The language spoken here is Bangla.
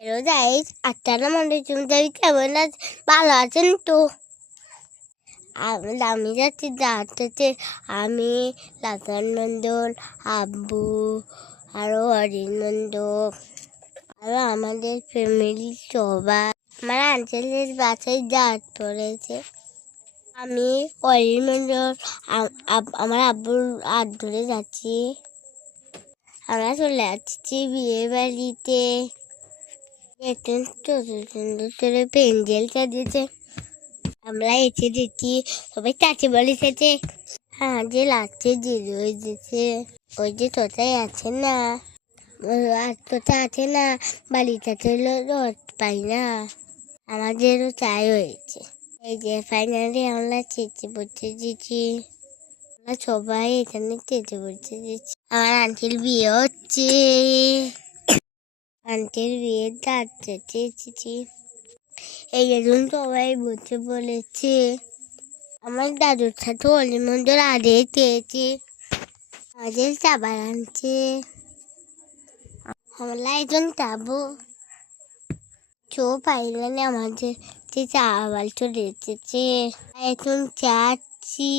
হ্যালো গাইস, আসসালামু আলাইকুম। কেমন আছেন? ভালো আছেন তো? আমি যাচ্ছি যাতে আমি লাতন মন্ডল, আব্বু, আরো অরিন মন্ডল, আরো আমাদের ফ্যামিলি সবাই আমার আঞ্চলের বাসায় জাত পড়েছে। আমি অরিন মন্ডল আমার আব্বুর হাত ধরে যাচ্ছি। আমরা চলে যাচ্ছি বিয়ে বাড়িতে। পেন্ডেল সাজিয়েছে, আমরা এসে দেখি সবাই চাচি বলে এসেছে। হ্যাঁ, যে লাস্টে জিরো হয়ে যেছে, ওই যে তোতাই আছে না, আর তোতা আছে না, বাড়িটাতে রড পাই না, আমাদেরও চাই হয়েছে। এই যে ফাইনালি আমরা চেঁচে পড়তে দিচ্ছি, আমরা সবাই এখানে চেঁচে পড়তে দিচ্ছি। আমার আন্টির বিয়ে হচ্ছে, আন্টির বিয়ে দাঁড়তে চেয়েছি। এই জন্য সবাই বলতে বলেছে। আমার দাদুর সাথে অলির মন্দির আগে চেয়েছে, আমাদের চাবার আনছে, আমরা একজন যাবো চো পাইলেন আমাদের চাওয়াল চলে এসেছে, এখন চাচ্ছি।